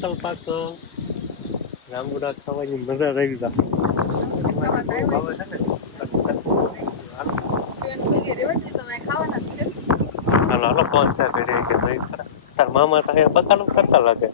પાકલ પાક જાંબુડા ખાવાની મજા રહી જા હાલો હાલો કોણ છે ઘરે કે ભાઈ તાર મામા તો અહીંયા કરતા લાગે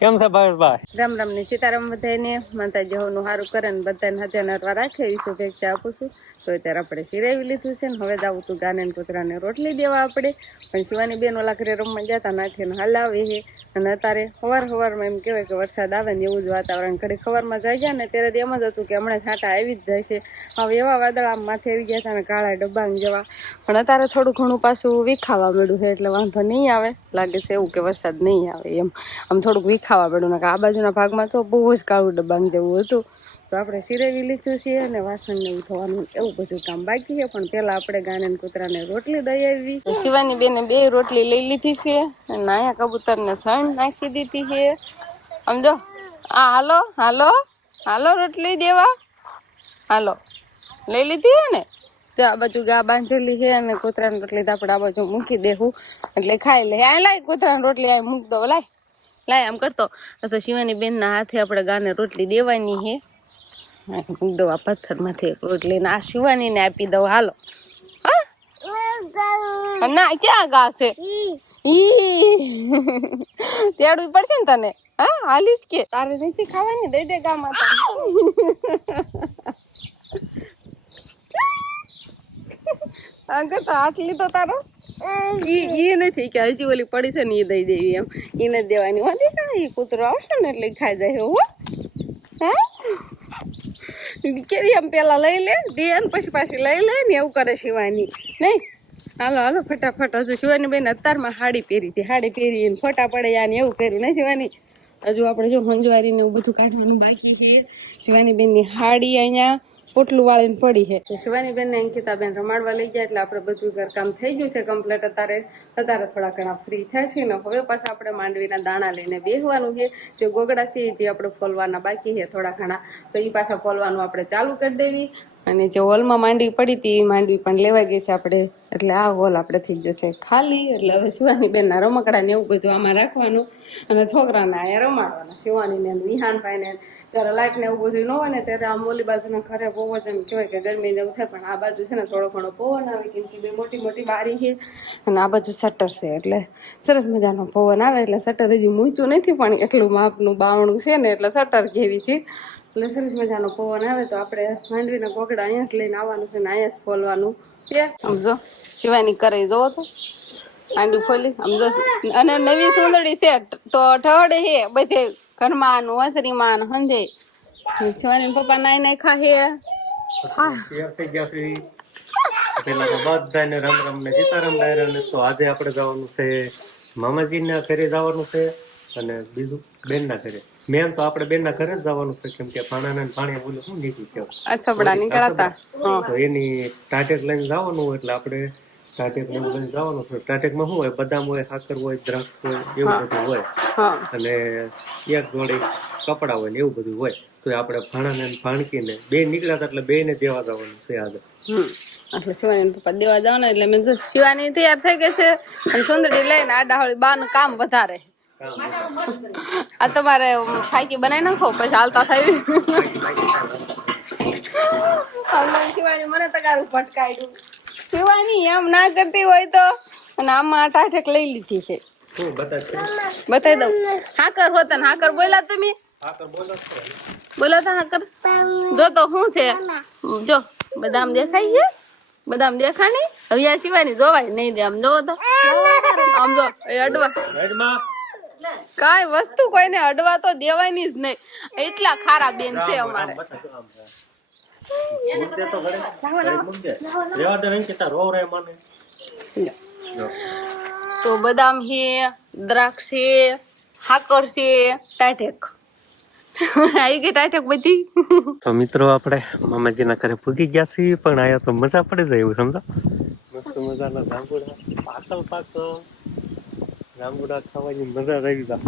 કેમ છે ભાવેશભાઈ રામ રામ ને સીતારામ બધાને માતાજી હોનું સારું કરે ને બધાને હાજર નરવા રાખે એવી શુભેચ્છા આપું છું. તો અત્યારે આપણે સિરાવી લીધું છે ને હવે દાવું તું ગાને કૂતરાને રોટલી દેવા આપણે. પણ શિવાની બેન ઓલા ઘરે રમવા જતા નાથી હલાવે છે અને અત્યારે સવાર સવારમાં એમ કહેવાય કે વરસાદ આવે ને એવું જ વાતાવરણ. ઘડી સવારમાં જાય ગયા ને ત્યારે એમ જ હતું કે હમણાં છાંટા આવી જ જાય છે. હવે એવા વાદળ આમ માથે આવી ગયા હતા ને કાળા ડબ્બાંગ જવા. પણ અત્યારે થોડું ઘણું પાછું વિખાવા મળ્યું છે એટલે વાંધો નહીં આવે. લાગે છે એવું કે વરસાદ નહીં આવે એમ. આમ થોડુંક વિખાવા મળ્યું ને આ બાજુના ભાગમાં તો બહુ જ કાળું ડબ્બાંગ જેવું હતું. તો આપણે સિરેવી લીધું છે અને વાસણ ને એવું થવાનું એવું બધું કામ બાકી છે. પણ પેલા આપણે ગાને કૂતરાને રોટલી દઈ આવી. શિવાની બેને બે રોટલી લઈ લીધી છે અને અહીંયા કબૂતરને સણ નાખી દીધી છે. સમજો આ હાલો હાલો હાલો રોટલી દેવા. હાલો, લઈ લીધી છે ને? તો આ બાજુ ગા બાંધેલી છે અને કૂતરાની રોટલી તો આપણે આ બાજુ મૂકી દેવું એટલે ખાઈ લે. આ લાય કૂતરાની રોટલી, આ મૂક દો, લાય. લાય આમ કરતો. તો શિવાની બેનના હાથે આપણે ગાને રોટલી દેવાની હે દવા આ પથ્થરમાંથી એક રોટલી ને આ શિવાનીને આપી દઉં. હાલો. ના ક્યાં ગા છે ઈ. તેડવી પડશે ને તને? હા હાલીશ કે. તારે નથી ખાવાની? દઈ દે ગામાં આગળ તો હાથ લીધો તારો? ઈ એ નથી કે હજી ઓલી પડી છે ને એ દઈ દેવી એમ. એને નથી દેવાની. વાંધી ના એ કૂતરો આવશે ને એટલે ખાઈ જાય હો. હા? કેવી એમ પેલા લઈ લે, દે ને પછી પાછી લઈ લે ને એવું કરે શિવાની. નહીં? હાલો હાલો, ફટાફટ. હજુ શિવાની બેન અત્યારમાં હાડી પહેરી હતી. હાડી પહેરી ફોટા પડે યાને એવું કર્યું. ને શિવાની? હજુ આપણે જો મંજવારી ને એવું બધું કાઢવાનું બાકી છે. શિવાની બેનની હાડી અહીંયા પોટલું વાળીને પડી છે. તો શિવાની બેન ને અંકિતા બેન રમાડવા લઈ ગયા એટલે આપણે બધું ઘરકામ થઈ ગયું છે કમ્પ્લીટ અત્યારે અત્યારે થોડા ઘણા ફ્રી થયા છે ને હવે પાછા આપણે માંડવીના દાણા લઈને બેસવાનું છે. જે ગોગડા છે જે આપણે ફોલવાના બાકી છે થોડા ઘણા. તો એ પાછા ફોલવાનું આપણે ચાલુ કરી દેવી. અને જે હોલમાં માંડવી પડી હતી, એ માંડવી પણ લેવાઈ ગઈ છે આપણે. એટલે આ હોલ આપણે થઈ ગયો છે ખાલી. એટલે હવે શિવાની બેનના રમકડા ને એવું બધું આમાં રાખવાનું. અને છોકરાને અહીંયા રમાડવાના. શિવાનીને વિહાનભાઈને ત્યારે લાઇટ ને એવું બધું ન હોય ને ત્યારે આમ ઓલી બાજુના ઘરે બહુ એમ કહેવાય કે ગરમી જેવું થાય, પણ આ બાજુ છે ને થોડો ઘણો પવન આવે, કેમ કે બે મોટી મોટી બારી છે. અને આ બાજુ શટર છે. એટલે સરસ મજાનો પવન આવે. એટલે શટર હજી મૂક્યું નથી, પણ એટલું માપનું બાવણું છે ને, એટલે શટર કેવી છે. એટલે સરસ પવન આવે તો આપણે માંડવીના કોકડા અહીંયા જ લઈને આવવાનું છે ને અહીંયા જ ફોલવાનું છે સમજો શિવાની કરે જોવો તો. માંડવી ફોલી સમજો અને નવી સુંદરી છે તો ઠવડે હે બધે ઘરમાં વસરીમાં હંધે શિવાની પપ્પા નાઈ નાઈ ખાહે હે. પેલા રામ રામ ને તો આજે આપણે જવાનું છે. મામાજીના ઘરે જવાનું છે. અને બીજું બેનના ઘરે. મેન તો આપણે બેનના ઘરે જ જવાનું છે કેમ કે પાણાના ને પાણી બોલું શું નીકળી ગયો અસબડા નીકળતા તો એની ટાટેક લઈને જવાનું હોય એટલે આપણે ટાટેક ને લઈને જવાનું છે. ટાટેકમાં શું હોય? બદામ હોય સાકર હોય દ્રાક્ષ હોય એવું બધું હોય. અને એક જોડી કપડા હોય ને એવું બધું હોય. તો આપણે ભાણાને ને ભાણકીને બે નીકળ્યા હતા એટલે બે ને દેવા જવાનું છે આગળ એટલે શિવાની પપ્પા દેવા જવાના એટલે મેં શિવાની તૈયાર થઈ ગઈ છે. અને સુંદરી લઈને આડા હોળી બાનું કામ વધારે. આ તમારે ફાકી બનાવી નાખો પછી હાલતા થાય. શિવાની મને તગારું કારું ફટકાડ્યું શિવાની એમ ના કરતી હોય તો અને આમાં ટાઠેક લઈ લીધી છે. બતાવ દઉં. હાકર હોતા હાકર બોલા તમે? બોલો તા હાકર? જો તો શું છે? જો બદામ દેખાય છે? બદામ દેખાણી હવે આ શિવાની જોવાય નહીં દે આમ જોવો તો. આમ જો અડવા. કાંઈ વસ્તુ કોઈને અડવા તો દેવાની જ નહીં. એટલા ખારા બેન છે અમારે. છે. તો બદામ છે દ્રાક્ષ છે હાકર છે ટાઢેક. આવી ગઈ ટાઢેક બધી. તો મિત્રો આપણે મામાજીના ઘરે પૂગી ગયા છીએ પણ આયા તો મજા પડી જાય એવું સમજો? મસ્ત મજાના જાંબુડા પાકલ પાક જાંબુડા ખાવાની મજા રહી જા?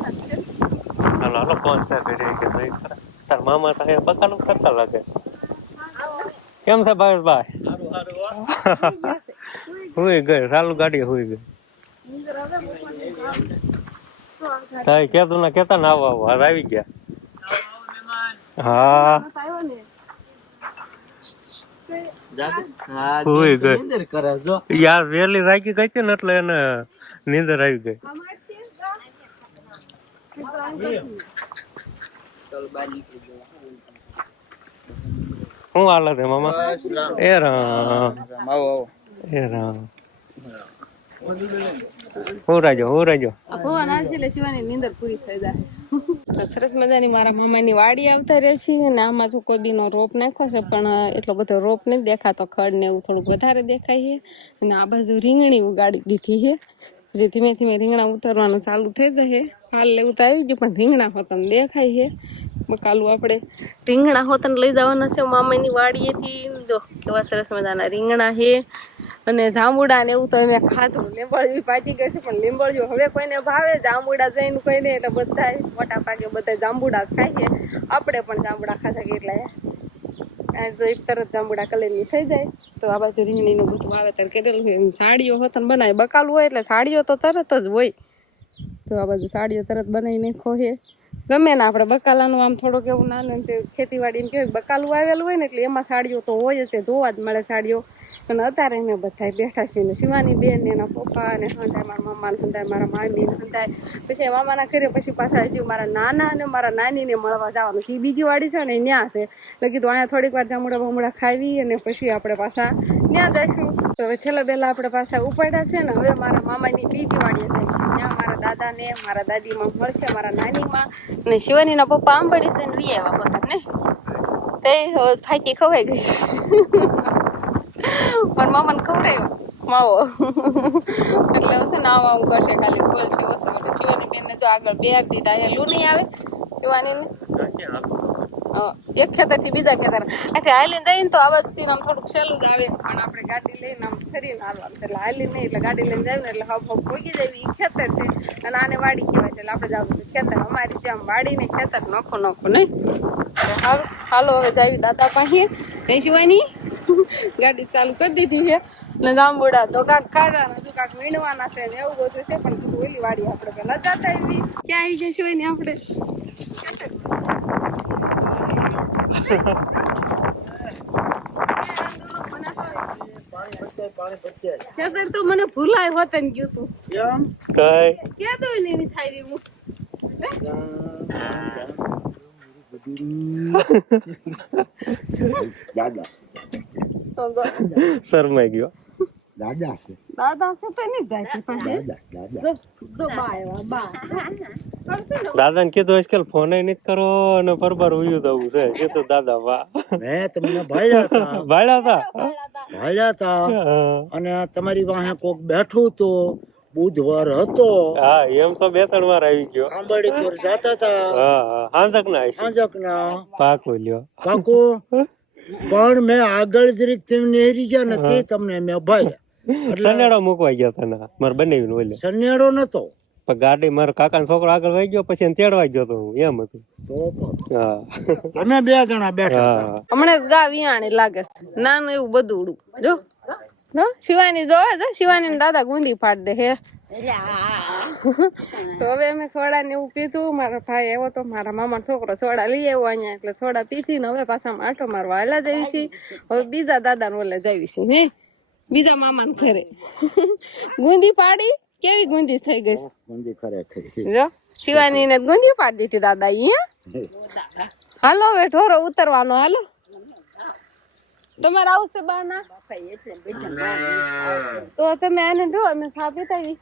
હાલો હાલો કોણ છે ઘરે કે ભાઈ, તાર મામા તો અહીંયા બકાલું કરતા લાગે કેમ છે ભાવેશભાઈ હુઈ ગઈ સાલું ગાડી હુઈ ગઈ તાઈ કે. તો કેતું ના આવો આવો આવી ગયા હા યાર વેલી રાખી ગઈ હતી ને એટલે એને નીંદર આવી ગઈ. તો. શું હાલત છે મામા? એ રામ. આવો એ રામ. હું રાજો હું રાજો આ ભગવાન આવશે એટલે શિવાની નીંદર પૂરી થઈ જાય. સરસ મજાની મારા મામાની વાડી આવતા રહે છે અને આમાં તો કોઈ બીનો રોપ નાખ્યો છે પણ એટલો બધો રોપ નથી દેખાતો ખડ ને એવું થોડુંક વધારે દેખાય છે. અને આ બાજુ રીંગણી ઉગાડી દીધી છે જે ધીમે ધીમે રીંગણા ઉતરવાનું ચાલુ થઈ જશે હાલ લેવું તો આવી ગયું પણ રીંગણા હોતન દેખાય છે. બકાલું આપણે. રીંગણા હોતન લઈ જવાના છે. મામાની વાડીએથી, જો કેવા સરસ મજાના રીંગણા છે. અને જાંબુડા ને એવું તો મેં ખાધું. લીંબળજી પાકી ગઈ છે, પણ લીંબળજી હવે કોઈને ભાવે. જાંબુડા જઈને કોઈને એટલે બધા મોટા ભાગે બધા જાંબુડા જ ખાઈએ આપણે પણ જાંબુડા ખાધા કેટલા આ તો એક તરત જાંબુડા કલરની થઈ જાય. તો આ બાજુ રીંગણીનું બધું વાવેતર કરેલું હોય સાડીઓ હોતન બનાવે બકાલું હોય એટલે સાડીઓ તો તરત જ હોય. તો આ બાજુ સાડીઓ તરત બનાવી નાખો છે. ગમે ને આપણે બકાલાનું આમ થોડોક એવું નાનું તે ખેતીવાડી એમ કહેવાય બકાલું આવેલું હોય ને એટલે એમાં સાડીઓ તો હોય જ તે ધોવા જ મળે સાડીઓ. અને અત્યારે અમે બધા બેઠા છીએ ને શિવાની બેન ને એના પપ્પા ને હંધાય મારા મમ્મા ને હંધાય મારા મામી ને હંધાય. પછી મામાના ઘરે પછી પાછા હજી મારા નાના અને મારા નાનીને મળવા જવાનું છે. એ બીજી વાડી છે ને ન્યા છે. એટલે કીધું અહીંયા થોડીક વાર જામુડા બમુડા ખાવી અને પછી આપણે પાછા ત્યાં જઈશું તો હવે છેલ્લા પહેલા આપણે પાછા ઉપાડ્યા છે ને, હવે મારા મામાની બીજી વાડીએ જાય છે. ત્યાં મારા દાદાને, મારા દાદીમાં મળશે, મારા નાનીમાં. અને શિવાનીના પપ્પા આંબડી છે ને વી આવ્યા પોતા ને? તે હવે થાકી ખવાઈ ગઈ. પણ મામાને ખવડાવ્યો, માવો. એટલે હશે ને આમ આમ કરશે ખાલી બોલશે હશે શિવાની બેનને જો આગળ બેર દીધા હેલું નહીં આવે શિવાનીને. એક ખેતરથી બીજા ખેતર. આથી હાલીને દઈને તો આવા જ આમ થોડુંક સહેલું જ આવે. પણ આપણે ગાડી લઈને આમ ફરીને આવવાનું છે. એટલે હાલી નહીં, એટલે ગાડી લઈને જાય ને એટલે હવ હવ ભોગી જાય એ ખેતર છે. અને આને વાડી કહેવાય છે. એટલે આપણે જવું ખેતર. અમારી જેમ વાડી ને ખેતર નોખો નોખો, નહીં? હાલ, હાલો હવે જાવી દાદા પાસે. નહીં સિવાયની ગાડી ચાલુ કરી દીધી છે. ને જાંબુડા તો કાંક ખાધા હજુ કાક વીણવાના છે ને એવું બધું છે. પણ કીધું ઓલી વાડી આપણે પેલા જતા આવી. ક્યાં આવી જાય શિવાની આપણે? ખેતર તો મને ભૂલાય હોત ને ગયું તું. કેમ કઈ. ક્યાં તો નહીં થાય હું? દાદા. શરમાઈ ગયો. દાદા છે. દાદા છે તો નહીં પણ દાદા બા આવ્યા બા ને દાદા ને કીધું આજકાલ ફોન નહીં કરો અને ફરફર ઉયું જવું છે કીધું દાદા વાહ મેં તમને ભાળ્યા હતા ભાળ્યા હતા ભાળ્યા હતા અને તમારી વાહે કોક બેઠું તો બુધવાર હતો હા એમ તો બે ત્રણ વાર આવી ગયો આંબળીપુર જતા હતા હા હા હાંજક ના હાંજક સાંજક ના પાકો લ્યો પાકો પણ મેં આગળ જરીક તેમને હેરી ગયા નથી તમને મેં ભાળ્યા સનેડો મૂકવા ગયા તને મારે બનાવ્યું ઓલે. સન્યાડો નતો. પણ ગાડી મારો કાકા છોકરો આગળ વહી ગયો પછી તેડવા ગયો તો હું એમ હતું. તો તમે બે જણા બેઠા હમણાં ગા વિયાણી લાગે છે. નાનું એવું બધું ઉડું જો શિવાની જોવે જો શિવાની દાદા ગુંદી ફાટ દે હે. તો હવે અમે સોડા ને એવું પીધું. મારા ભાઈ એવો તો મારા મામા છોકરો સોડા લઈ આવ્યો અહીંયા એટલે સોડા પીધી ને હવે પાછા માટો આંટો મારવા હાલા છીએ. હવે બીજા દાદા ને ઓલે છીએ હે. બીજા મામા ને ઘરે. ગુંદી પાડી? કેવી ગુંદી થઈ ગઈ? ગુંદી મંદી જો શિવાની ને ગુંદી પાડી દીધી દાદા અહીંયા હાલો હવે ઢોરો ઉતરવાનો હાલો. તમારે આવશે બાના તો તમે આને જો, અમે સા પીતાવી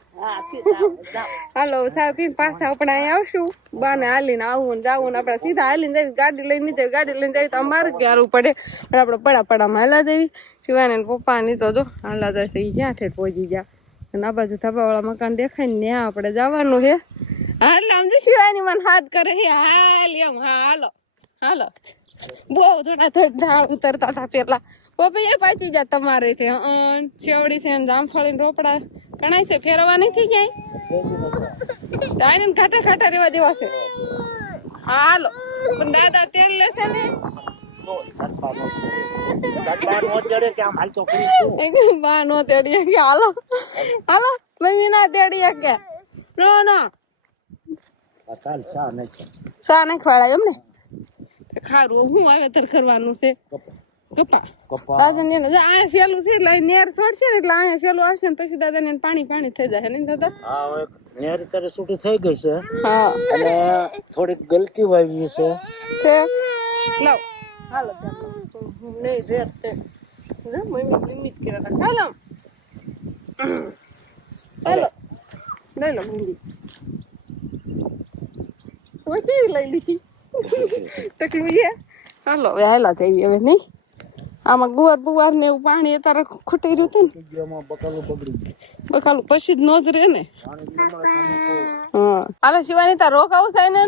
હાલો સા પીને પાછા આપણે અહીં આવશું. બાને હાલીને આવું ને જાવું ને આપણે સીધા હાલીને જવી ગાડી લઈને જવી ગાડી લઈને જવી તો અમારે હારવું પડે પણ આપણે પડા પડામાં હાલા દેવી શિવાની ને પપ્પા ની તો જો હાલા જશે એ ક્યાં ઠેઠ પહોંચી ગયા. અને આ બાજુ ધાબાવાળા મકાન દેખાય ને ત્યાં આપણે જવાનું છે. હાલ, આમ શિવાની મને હાથ કરે હે હાલ હાલો હાલો. બહુ થોડા ઝાડ ઉતરતા હતા પેલા. એ પાકી ગયા તમારે ત્યાં શેવડી છે જામફળી રોપડા કણાય છે ફેરવા નથી ક્યાંય તાઈને ખાટા ખાટા રેવા દેવા છે. હાલો પણ દાદા તેલ લેશે ને? જો બા નો તેડી કે હાલો. હાલો મમ્મી ના તેડી કે. નો ના. આ નહીં. ખવાડાય એમ ને ખારું. હું વાવેતર કરવાનું છે? કપા. કપા. કપા. દાદા આ સેલું છે એટલે નેર છોડશે ને એટલે અહીંયા સેલું આવશે ને પછી દાદા ને પાણી પાણી થઈ જાય ને દાદા? નેર તારે છૂટી થઈ ગઈ છે. હા. અને થોડીક ગલકી વાવી છે. લાવ. હાલો નહીં રેત છે મમ્મી લિમિટ કર્યા હતા. હાલો. હાલો. લઈ લો મમ્મી. હવે લઈ લીધી? તકલું છે? હાલો હવે હાલા જઈએ હવે નહીં? આમાં ગુવાર બુવાર ને એવું પાણી અત્યારે ખૂટી રહ્યું હતું ને. બકાલું પછી જ નો જ રહે ને. હા. હાલો શિવાની તાર રોક આવશે ને?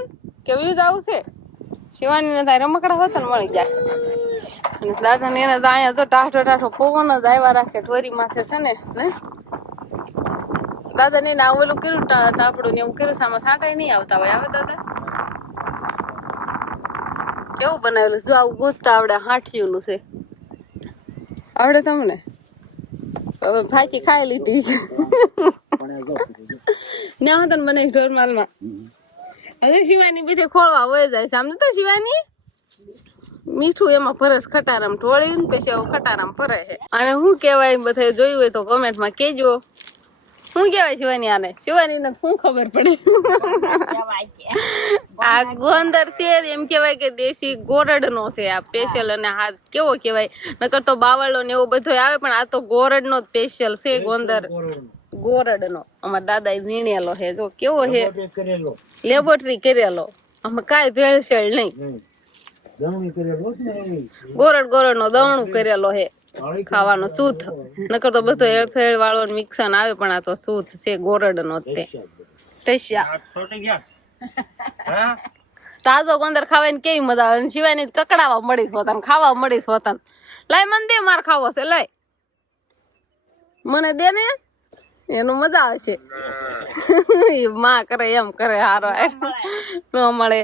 કે વ્યૂઝ આવશે? શિવાની ને તારે રમકડા હોત ને મળી જાય. અને દાદા ને એને તો અહીંયા જો ટાઢો ટાઢો પવન જ આવ્યા રાખે ઢોરી માથે છે ને દાદા ને આ ઓલું કર્યું આપણું ને એવું કર્યું સામે આમાં સાંટાય નહીં આવતા હોય. આવે દાદા? કેવું બનાવેલું? જો આવું ગૂંથતા આવડે હાંઠિયું છે. આવડે તમને? હવે ફાકી ખાઈ લીધી છે. ના હતા ને બને ઢોર હવે શિવાની બીજે ખોળવા હોય જાય આમ તો શિવાની? મીઠું એમાં ભરસ ખટારામ ઢોળી ને પછી આવું ખટારામ ભરે છે. અને શું કહેવાય બધા જોયું હોય તો કોમેન્ટમાં કહેજો. શું કહેવાય શિવાની આને? શિવાની ને શું ખબર પડે? આ ગોંદર છે એમ કહેવાય કે દેશી ગોરડ નો છે આ સ્પેશિયલ અને હા કેવો કહેવાય? નકર તો બાવળો ને એવો બધો આવે પણ આ તો ગોરડ નો સ્પેશિયલ છે ગોંદર. ગોરડ નો અમારા દાદા વીણેલો છે જો કેવો છે? લેબોરેટરી કરેલો. આમાં કાંઈ ભેળસેળ નહીં. જ. ગોરડ ગોરડ નો દવણું કરેલો છે. ખાવાનો સૂથ નકર તો બધો હેળફેળ વાળો ને મિક્સન આવે પણ આ તો સૂથ છે ગોરડ નો તે. તાજો ગોંદર ખાવાની કેવી મજા આવે? સિવાયની કકડાવા મળીશ હોતા ને ખાવા મળીશ હોતા લાય મને દે માર ખાવો છે લાય. મને દે ને? એનું મજા આવશે. મા માં કરે એમ કરે હારો. ન મળે.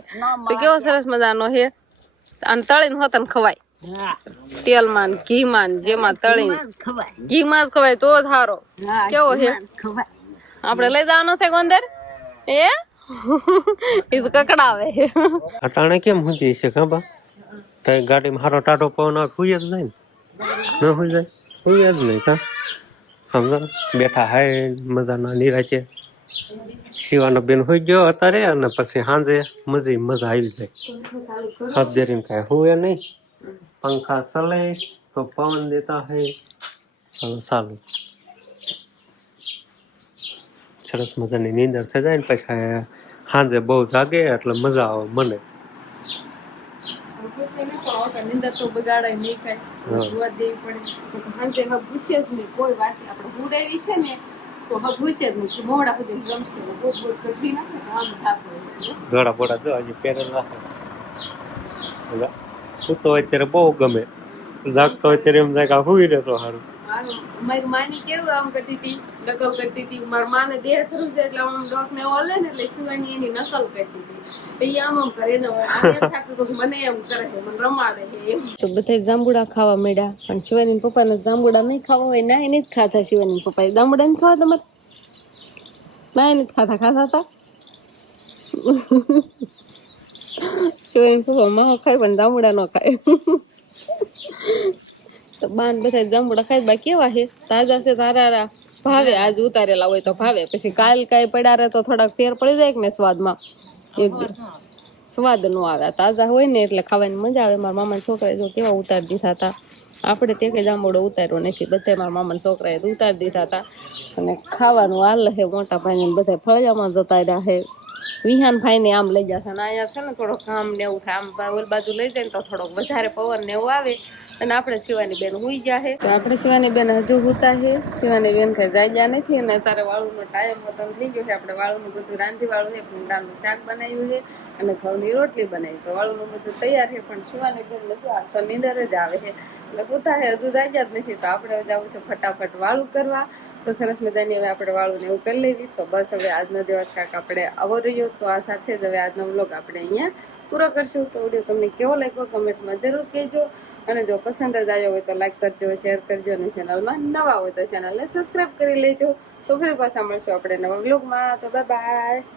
તો કેવો સરસ મજાનો હે? અને તળીને હોતા ખવાય. તેલમાં ઘીમાં જેમાં તળીને. ઘીમાં જ ખવાય તો જ સારો કેવો છે? આપણે લઈ જવાનો છે ગોંદર? એ એ તો કકડાવે. અટાણે કેમ હુંજી છે ખબર તઈ ગાડીમાં હારો ટાટો પવન આવે હુઈ જ જાય ને. ન હુઈ જાય? હુઈ જ નહીં કા સમજો? બેઠા હાય મજાના નિરાચે શિવાનો બેન હોઈ ગયો અત્યારે અને પછી સાંજે મજી મજા આવી જાય. હાથ દેરીને કાંઈ હુએ નહીં. પંખા ચલે તો પવન દેતા હે. ચાલો સારું સરસ મજાની નીંદર થઈ જાય ને પછી સાંજે બહુ જાગે એટલે મજા આવે મને. નિંદર તો બગાડાય નહીં કાંઈ. જોવા દેવી પડે. સાંજે હબ જ નહીં કોઈ વાત. આપણે હુડાવી છે ને તો હબ જ નહીં. મોડા સુધી રમશે. બોટ બોટ કરતી નાખે આમ થતું જોડા બોડા જો હજી પહેરેલા સૂતો હોય ત્યારે બહુ ગમે. જાગતો હોય ત્યારે એમ થાય કે હુઈ રહેતો સારું મારી માની કેવું આમ કરતી હતી નકલ કરતી હતી. મારી માને દેહ થયું છે એટલે આમ ડોક ને ઓલે ને એટલે શિવાની એની નકલ કરતી હતી. તો આમ આમ કરે ને થાતું કે મને એમ કરે છે મને રમાડે છે તો બધા જાંબુડા ખાવા મળ્યા પણ શિવાની પપ્પાને જાંબુડા નહીં ખાવા હોય ના જ ખાતા શિવાની પપ્પાએ. જાંબુડા ને ખાવા તમારે? ના જ ખાતા ખાતા હતા? શિવાની પપ્પા માં ખાય પણ જાંબુડા ન ખાય. તો બાન બધા જાંબુડા ખાય બા કેવા છે? તાજા છે તારા ભાવે આજ ઉતારેલા હોય તો ભાવે. પછી કાલ કાંઈ પડ્યા રહે તો થોડાક ફેર પડી જાય કે ને સ્વાદમાં? એક સ્વાદ નો આવે. તાજા હોય ને એટલે ખાવાની મજા આવે. મારા મામા છોકરાએ જો કેવા ઉતારી દીધા હતા. આપણે તે કઈ જાંબુડો ઉતાર્યો નથી. બધે મારા મામા છોકરાએ ઉતાર દીધા હતા. અને ખાવાનું હાલ હે મોટા ભાઈને બધા ફળિયામાં જતા રહ્યા છે વિહાન ભાઈ ને આમ લઈ જશે અને અહીંયા છે ને થોડોક કામ ને એવું થાય. આમ ઓલી બાજુ લઈ જાય ને તો થોડોક વધારે પવન ને એવું આવે. અને આપણે શિવાની બેન હુઈ જાહે. તો આપણે શિવાની બેન હજુ હુતા છે શિવાની બેન કઈ જાગ્યા નથી અને અત્યારે વાળુનો ટાઈમ વતન થઈ ગયો છે. આપણે વાળુનું બધું રાંધી વાળું છે, ભૂંડાનું શાક બનાવ્યું છે અને ઘઉંની રોટલી બનાવી. તો વાળુનું બધું તૈયાર છે, પણ શિવાની બેન બધું આખો નીંદર જ આવે છે. એટલે હુતા હે, હજુ જાગ્યા જ નથી. તો આપણે જવું છે ફટાફટ વાળું કરવા. તો સરસ મજાની હવે આપણે વાળું એવું કરી લેવી. તો બસ હવે આજનો દિવસ કાંક આપણે આવો તો આ સાથે જ હવે આજનો વ્લોગ આપણે અહીંયા પૂરો કરશું. તો વીડિયો તમને કેવો લાગ્યો કમેન્ટમાં જરૂર કહેજો. અને જો પસંદ જ આવ્યો હોય તો લાઈક કરજો શેર કરજો અને ચેનલમાં નવા હોય તો ચેનલને સબસ્ક્રાઈબ કરી લેજો. તો ફરી પાછા મળશું આપણે નવા બ્લોગમાં તો બાય બાય